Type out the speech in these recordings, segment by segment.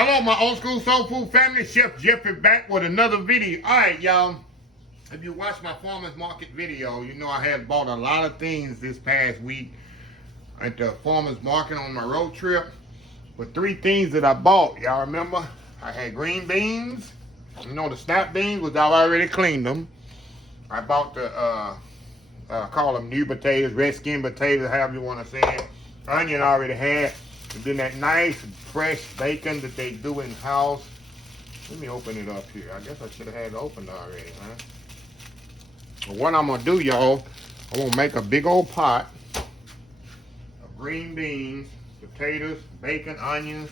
Hello, my old school soul food family. Chef Jeffrey back with another video. All right, y'all. If you watch my farmers market video, you know I had bought a lot of things this past week at the farmers market on my road trip. But 3 things that I bought, y'all remember? I had green beans. You know the snap beans, which I've already cleaned them. I bought the call them new potatoes, red skin potatoes, however you want to say it. Onion I already had. And then that nice fresh bacon that they do in house. Let me open it up here. I guess I should have had it opened already, huh? But what I'm gonna do, y'all, I'm gonna make a big old pot of green beans, potatoes, bacon, onions,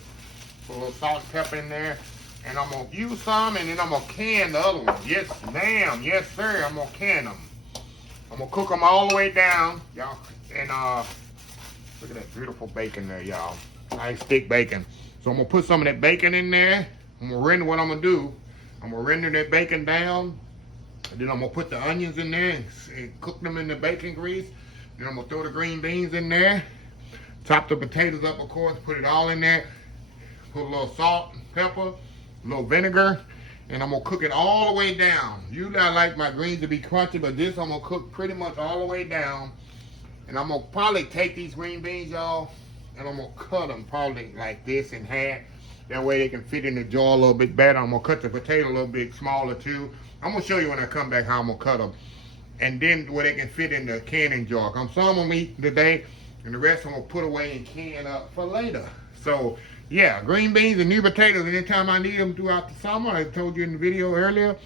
put a little salt and pepper in there, and I'm gonna use some, and then I'm gonna can the other ones. Yes, ma'am, yes, sir. I'm gonna can them. I'm gonna cook them all the way down, y'all, and look at that beautiful bacon there, y'all. Nice thick bacon. So I'm gonna put some of that bacon in there. I'm gonna render what I'm gonna do. I'm gonna render that bacon down. And then I'm gonna put the onions in there and cook them in the bacon grease. Then I'm gonna throw the green beans in there. Chop the potatoes up, of course. Put it all in there. Put a little salt, pepper, a little vinegar. And I'm gonna cook it all the way down. Usually I like my greens to be crunchy, but this I'm gonna cook pretty much all the way down. And I'm gonna probably take these green beans, y'all, and I'm gonna cut them probably like this in half. That way they can fit in the jar a little bit better. I'm gonna cut the potato a little bit smaller too. I'm gonna show you when I come back how I'm gonna cut them. And then where they can fit in the canning jar. I'm some gonna eat today, and the rest I'm gonna put away and can up for later. So yeah, green beans and new potatoes, anytime I need them throughout the summer, I told you in the video earlier,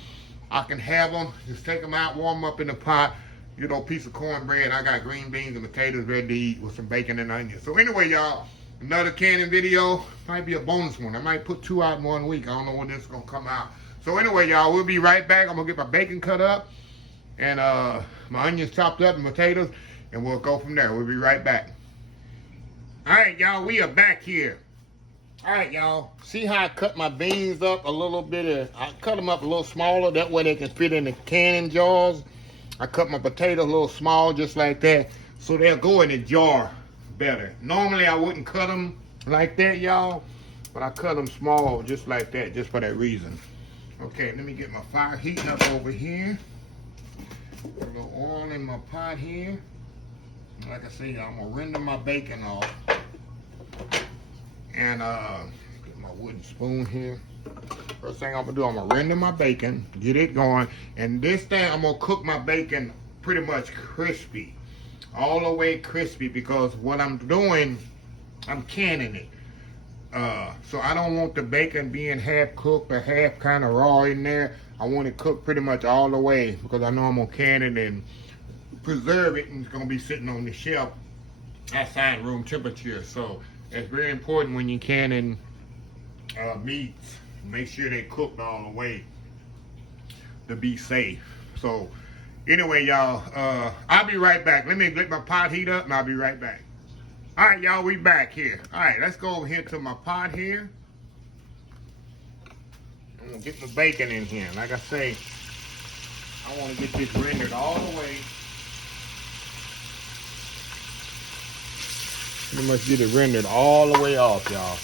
I can have them, just take them out, warm them up in the pot. You know, piece of cornbread. I got green beans and potatoes ready to eat with some bacon and onions. So anyway, y'all, another canning video. Might be a bonus one. I might put 2 out in 1 week. I don't know when this is going to come out. So anyway, y'all, we'll be right back. I'm going to get my bacon cut up and my onions chopped up and potatoes, and we'll go from there. We'll be right back. All right, y'all, we are back here. All right, y'all, see how I cut my beans up a little bit? I cut them up a little smaller. That way they can fit in the canning jars. I cut my potatoes a little small, just like that, so they'll go in the jar better. Normally, I wouldn't cut them like that, y'all, but I cut them small, just like that, just for that reason. Okay, let me get my fire heating up over here. Put a little oil in my pot here. Like I say, I'm gonna render my bacon off. And get my wooden spoon here. First thing I'm gonna do, I'm gonna render my bacon, get it going, and this thing I'm gonna cook my bacon pretty much crispy, all the way crispy, because what I'm doing, I'm canning it. So I don't want the bacon being half cooked or half kind of raw in there. I want it cooked pretty much all the way, because I know I'm gonna can it and preserve it, and it's gonna be sitting on the shelf outside room temperature. So it's very important when you're canning meats. Make sure they cooked all the way to be safe. So anyway, y'all, I'll be right back. Let me let my pot heat up and I'll be right back. All right, y'all, we back here. All right, let's go over here to my pot here. I'm gonna get the bacon in here. Like I say, I want to get this rendered all the way. Pretty much get it rendered all the way off, y'all.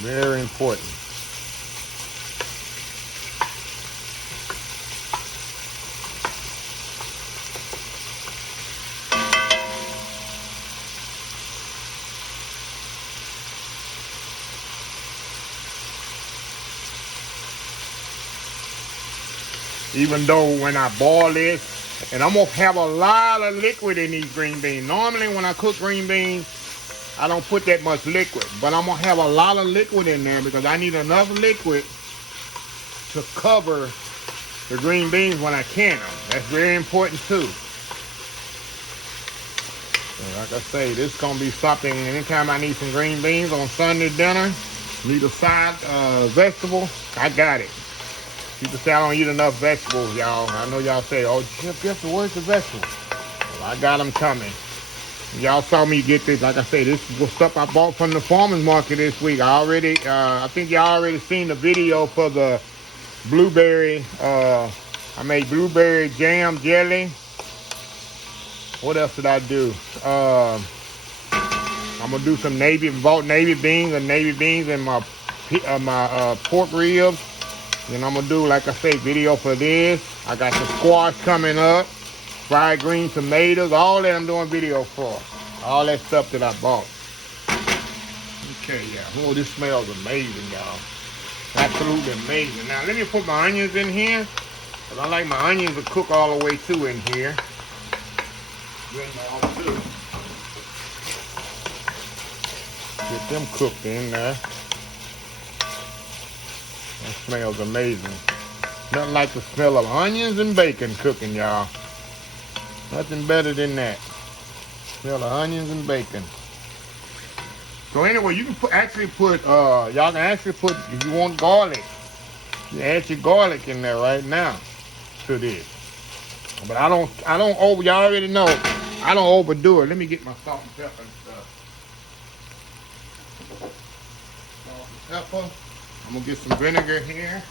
Very important. Even though when I boil this, and I'm gonna have a lot of liquid in these green beans. Normally when I cook green beans, I don't put that much liquid, but I'm gonna have a lot of liquid in there because I need enough liquid to cover the green beans when I can them. That's very important too. And like I say, this is gonna be something anytime I need some green beans on Sunday dinner, need a side vegetable, I got it. People say I don't eat enough vegetables, y'all. I know y'all say, oh, Jeff, where's the vegetables? Well, I got them coming. Y'all saw me get this. Like I say, this is the stuff I bought from the farmer's market this week. I think y'all already seen the video for the blueberry. I made blueberry jam jelly. What else did I do? I I'm gonna do some navy beans and my pork ribs. Then I'm gonna do, like I say, video for this. I got some squash coming up, fried green tomatoes, all that I'm doing video for. All that stuff that I bought. Okay, yeah. Oh, this smells amazing, y'all. Absolutely amazing. Now, let me put my onions in here, because I like my onions to cook all the way through in here. Get them cooked in there. That smells amazing. Nothing like the smell of onions and bacon cooking, y'all. Nothing better than that. Smell of onions and bacon. So anyway, you can actually put, y'all can actually put, if you want garlic, you add your garlic in there right now to this. But I don't over, y'all already know, I don't overdo it. Let me get my salt and pepper and stuff. Salt and pepper. I'm gonna get some vinegar here.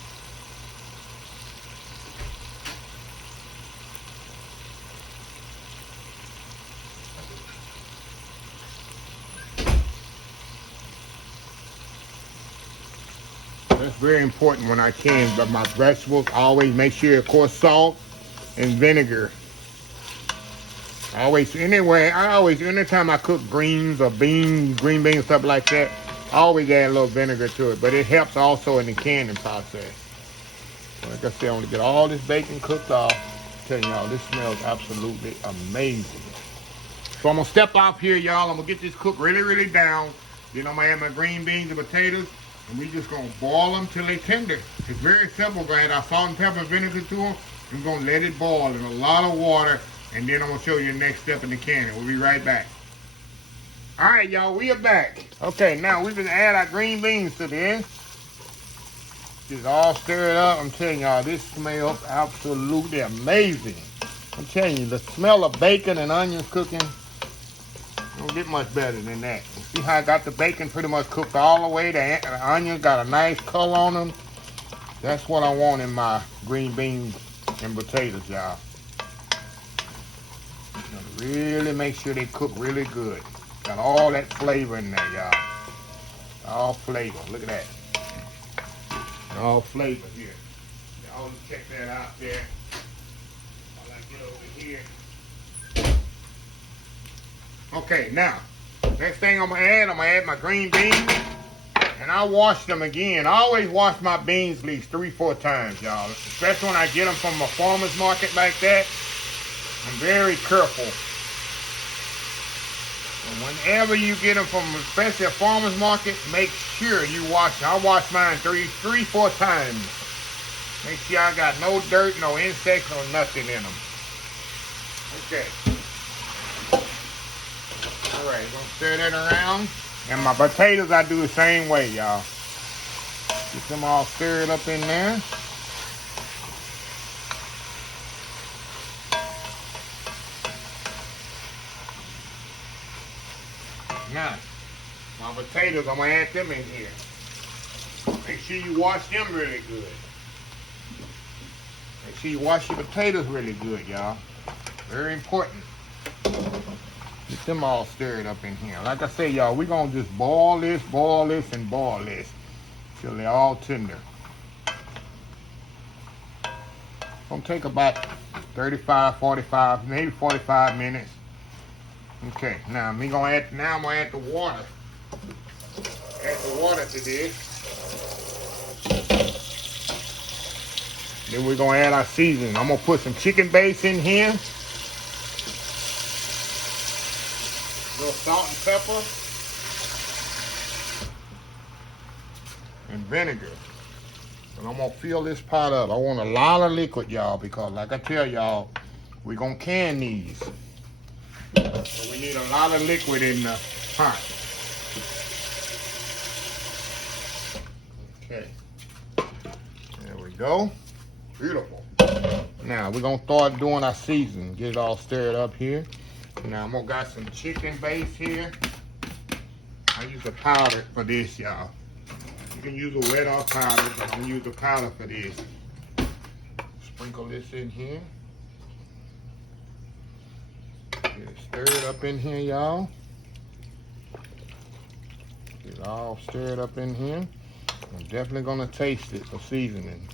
That's very important when I can, but my vegetables, always make sure, of course, salt and vinegar. Anytime I cook greens or green beans, stuff like that, I always add a little vinegar to it, but it helps also in the canning process. Like I said, I want to get all this bacon cooked off. I'm telling y'all, this smells absolutely amazing. So I'm gonna step off here, y'all. I'm gonna get this cooked really, really down. Then I'm gonna add my green beans and potatoes, and we just gonna boil them till they tender. It's very simple. We're gonna add our salt and pepper and vinegar to them. We're gonna let it boil in a lot of water, and then I'm gonna show you the next step in the canning. We'll be right back. All right, y'all, we are back. Okay, now we're gonna add our green beans to this. Just all stir it up. I'm telling y'all, this smells absolutely amazing. I'm telling you, the smell of bacon and onions cooking, don't get much better than that. See how I got the bacon pretty much cooked all the way? The onions got a nice color on them. That's what I want in my green beans and potatoes, y'all. Really make sure they cook really good. Got all that flavor in there, y'all. All flavor. Look at that. All flavor here. Y'all check that out there. While I get over here. Okay, now, next thing I'm gonna add my green beans, and I'll wash them again. I always wash my beans at least 3-4 times, y'all. Especially when I get them from a farmer's market like that. I'm very careful. And whenever you get them from, especially a farmer's market, make sure you wash them. I wash mine 3-4 times. Make sure I got no dirt, no insects, no nothing in them. Okay. All right, gonna stir that around. And my potatoes, I do the same way, y'all. Get them all stirred up in there. Now, my potatoes, I'm gonna add them in here. Make sure you wash them really good. Make sure you wash your potatoes really good, y'all. Very important. Get them all stirred up in here. Like I say, y'all, we're gonna just boil this, and boil this till they're all tender. Gonna take about 35, 45, maybe 45 minutes. Okay, now I'm gonna add the water. Add the water to this. Then we're gonna add our seasoning. I'm gonna put some chicken base in here. A little salt and pepper. And vinegar. And I'm gonna fill this pot up. I want a lot of liquid, y'all, because like I tell y'all, we're gonna can these. So we need a lot of liquid in the pot. Okay. There we go. Beautiful. Now we're gonna start doing our seasoning. Get it all stirred up here. Now I'm gonna got some chicken base here. I use a powder for this, y'all. You can use a wet off powder, but I'm gonna use the powder for this. Sprinkle this in here. Get it stirred up in here, y'all. all stirred up in here. I'm definitely gonna taste it for seasoning.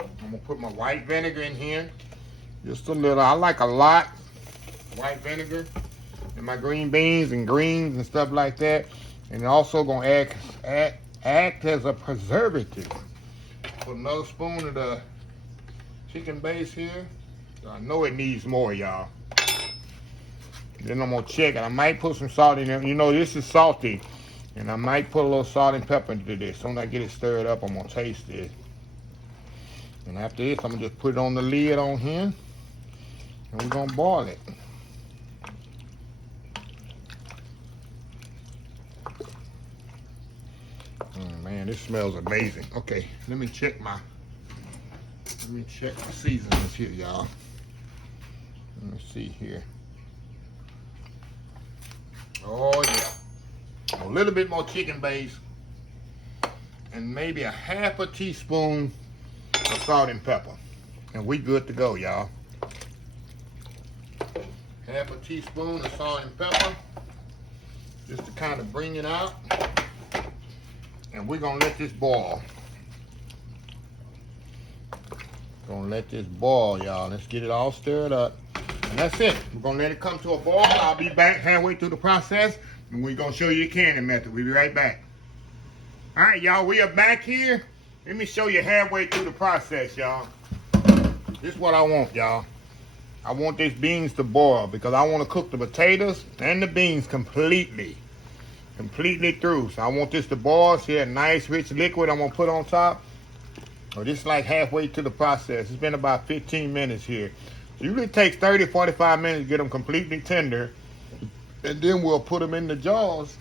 I'm gonna put my white vinegar in here. Just a little. I like a lot white vinegar in my green beans and greens and stuff like that. And also gonna act as a preservative. Put another spoon of the chicken base here. I know it needs more, y'all. Then I'm gonna check it. I might put some salt in there. You know, this is salty. And I might put a little salt and pepper into this. As soon as I get it stirred up, I'm gonna taste this. And after this, I'm gonna just put it on the lid on here. And we're gonna boil it. Man, this smells amazing. Okay, let me check my seasonings here, y'all. Let me see here. Oh yeah. A little bit more chicken base. And maybe a half a teaspoon of salt and pepper. And we good to go, y'all. Half a teaspoon of salt and pepper. Just to kind of bring it out. And we're gonna let this boil. Gonna let this boil, y'all. Let's get it all stirred up. And that's it. We're gonna let it come to a boil. I'll be back halfway through the process. And we're gonna show you the canning method. We'll be right back. All right, y'all, we are back here. Let me show you halfway through the process, y'all. This is what I want, y'all. I want these beans to boil because I want to cook the potatoes and the beans completely through. So I want this to boil. See that nice rich liquid I'm gonna put on top. So this is like halfway to the process. It's been about 15 minutes here. So usually it takes 30, 45 minutes to get them completely tender. And then we'll put them in the jars.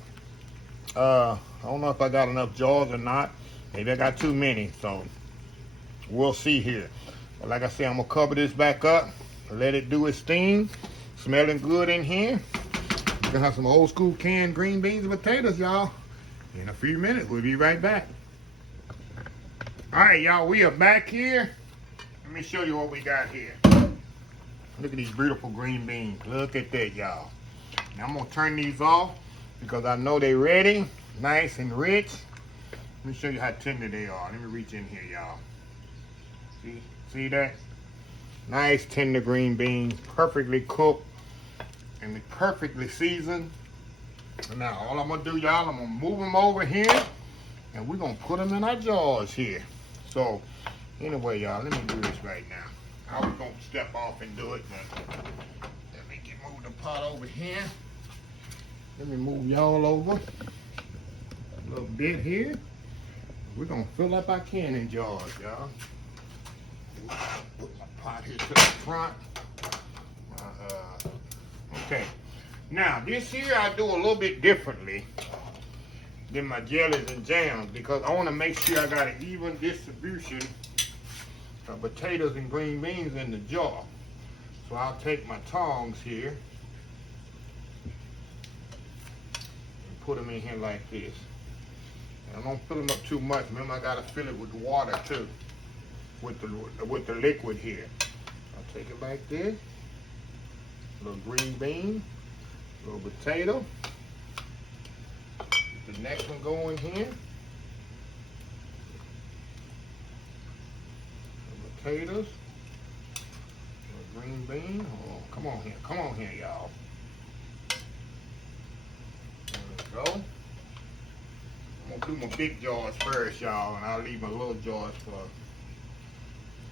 I don't know if I got enough jars or not. Maybe I got too many. So we'll see here. But like I said, I'm gonna cover this back up. Let it do its thing. Smelling good in here. We're gonna have some old school canned green beans and potatoes, y'all. In a few minutes, we'll be right back. All right, y'all, we are back here. Let me show you what we got here. Look at these beautiful green beans. Look at that, y'all. Now I'm gonna turn these off because I know they're ready, nice and rich. Let me show you how tender they are. Let me reach in here, y'all. See that? Nice tender green beans, perfectly cooked and perfectly seasoned. And now all I'm gonna do, y'all, I'm gonna move them over here and we're gonna put them in our jars here. So anyway, y'all, let me do this right now. I was gonna step off and do it, but let me move the pot over here. Let me move y'all over a little bit here. We're gonna fill up our canning jars, y'all. Put my pot here to the front. Okay. Now, this here I do a little bit differently than my jellies and jams because I want to make sure I got an even distribution of potatoes and green beans in the jar. So I'll take my tongs here and put them in here like this. And I don't fill them up too much. Remember, I got to fill it with water too, with the liquid here. I'll take it like this. A little green bean, a little potato. The next one go in here. The potatoes, a green bean. Oh, come on here, y'all. There we go. I'm gonna do my big jars first, y'all, and I'll leave my little jars for,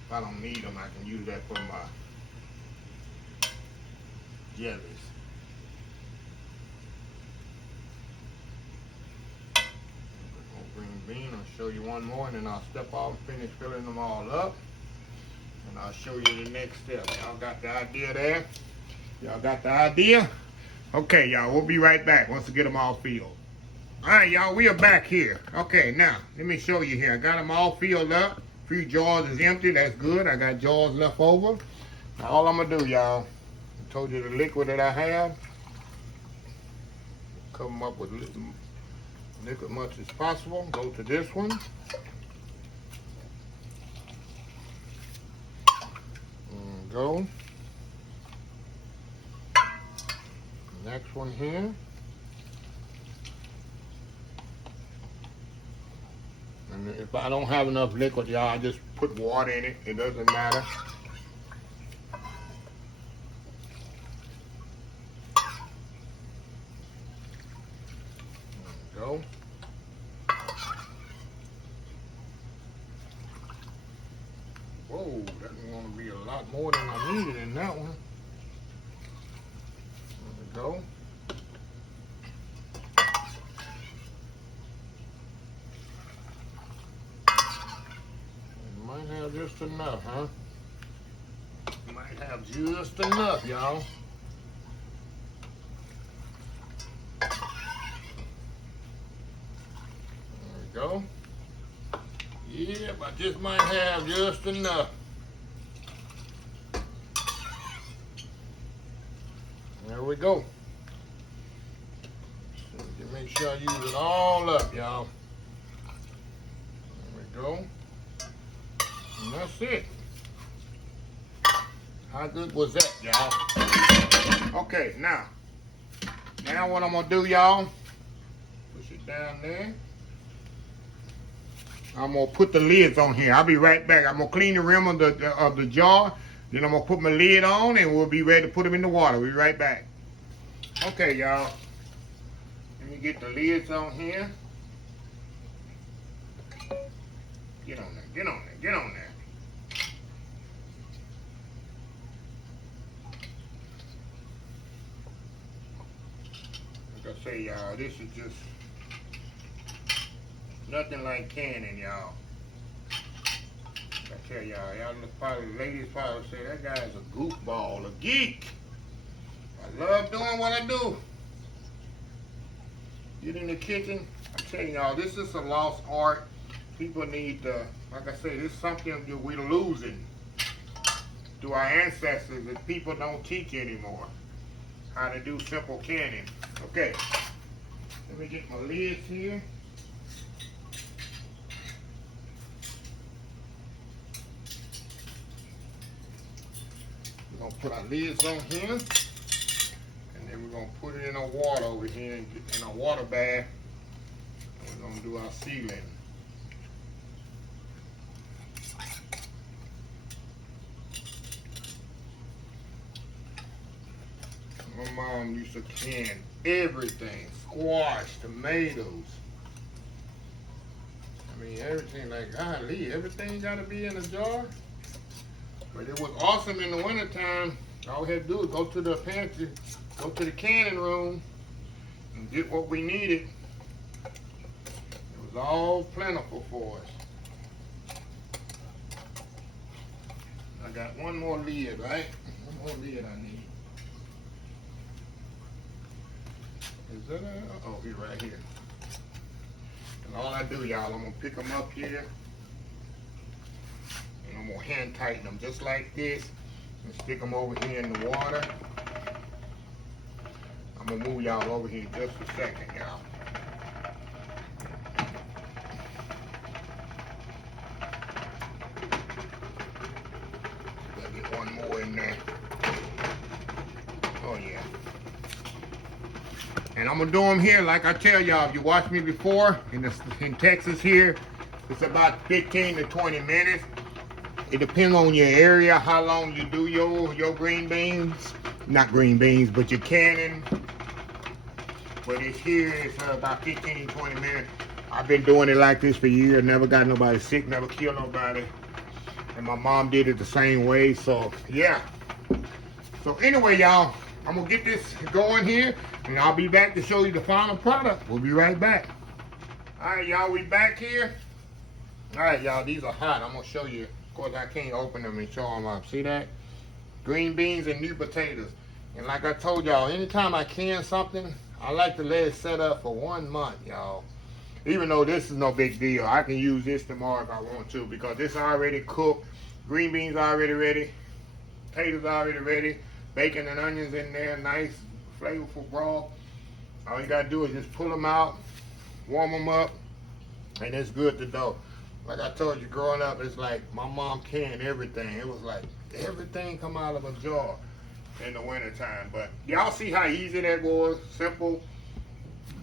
if I don't need them, I can use that for my jellies. Green bean, I'll show you one more, and then I'll step off and finish filling them all up. And I'll show you the next step. Y'all got the idea there? Y'all got the idea? Okay, y'all, we'll be right back once we get them all filled. All right, y'all, we are back here. Okay, now, let me show you here. I got them all filled up. A few jars is empty. That's good. I got jars left over. Now, all I'm going to do, y'all, I told you the liquid that I have. Cover them up with liquid much as possible. Go to this one. And go. Next one here. And if I don't have enough liquid, y'all, I just put water in it. It doesn't matter. There we go. Whoa, that's going to be a lot more than I needed in that one. There we go. Might have just enough, huh? Might have just enough, y'all. There we go. Yeah, but this might have just enough. There we go. So make sure I use it all up, y'all. There we go. And that's it. How good was that, y'all? Okay, now what I'm gonna do, y'all, push it down there. I'm gonna put the lids on here. I'll be right back. I'm gonna clean the rim of the jar. Then I'm gonna put my lid on and we'll be ready to put them in the water. We'll be right back. Okay, y'all. Let me get the lids on here. Get on there, get on there, get on there. Like I say, y'all, this is just nothing like canning, y'all. I tell y'all, ladies probably say that guy's a goofball, a geek. I love doing what I do. Get in the kitchen. I tell y'all, this is a lost art. People need to, like I say, this is something that we're losing to our ancestors that people don't teach anymore. How to do simple canning. Okay, let me get my lids here. We're gonna put our lids on here, and then we're gonna put it in a water over here, in a water bath, and we're gonna do our sealing. My mom used to can everything, squash, tomatoes. I mean, everything, like, golly, everything gotta be in a jar. But it was awesome in the wintertime. All we had to do was go to the pantry, go to the canning room, and get what we needed. It was all plentiful for us. I got one more lid, right? One more lid I need. Is that oh, here, right here. And all I do, y'all, I'm gonna pick them up here, and I'm gonna hand tighten them just like this, and stick them over here in the water. I'm gonna move y'all over here just a second, y'all. Gotta get one more in there. Oh yeah. And I'm gonna do them here, like I tell y'all, if you watched me before, in Texas here, it's about 15 to 20 minutes. It depends on your area, how long you do your green beans. Not green beans, but your canning. But it's here, it's about 15, 20 minutes. I've been doing it like this for years, never got nobody sick, never killed nobody. And my mom did it the same way, so yeah. So anyway, y'all, I'm gonna get this going here, and I'll be back to show you the final product. We'll be right back. All right, y'all, we back here. All right, y'all, these are hot. I'm gonna show you. Of course, I can't open them and show them up. See that? Green beans and new potatoes. And like I told y'all, anytime I can something, I like to let it set up for 1 month, y'all. Even though this is no big deal, I can use this tomorrow if I want to, because this already cooked. Green beans already ready. Potatoes already ready. Bacon and onions in there, nice, flavorful broth. All you gotta do is just pull them out, warm them up, and it's good to go. Like I told you, growing up, it's like my mom canned everything. It was like everything come out of a jar in the wintertime. But y'all see how easy that was, simple.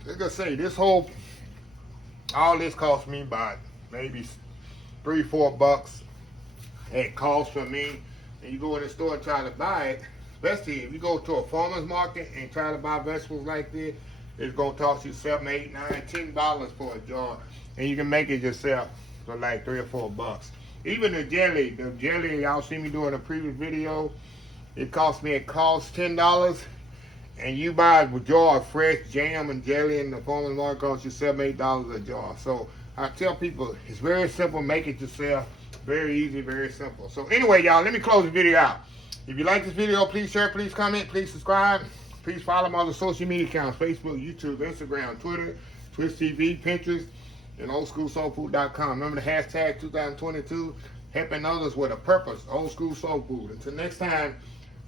Like I say, all this cost me about maybe $3-4 at cost for me. And you go in the store and try to buy it, especially if you go to a farmer's market and try to buy vegetables like this, it's gonna cost you $7, $8, $9, $10 for a jar, and you can make it yourself for like $3 or $4. Even the jelly y'all see me do in a previous video, it cost $10, and you buy a jar of fresh jam and jelly in the farmer's market, costs you $7, $8 a jar. So I tell people it's very simple, make it yourself, very easy, very simple. So anyway, y'all, let me close the video out. If you like this video, please share, please comment, please subscribe. Please follow my other social media accounts, Facebook, YouTube, Instagram, Twitter, Twitch TV, Pinterest, and oldschoolsoulfood.com. Remember the hashtag 2022, helping others with a purpose, Old School Soul Food. Until next time,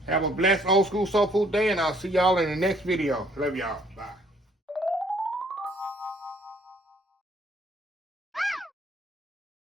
have a blessed Old School Soul Food day, and I'll see y'all in the next video. Love y'all. Bye.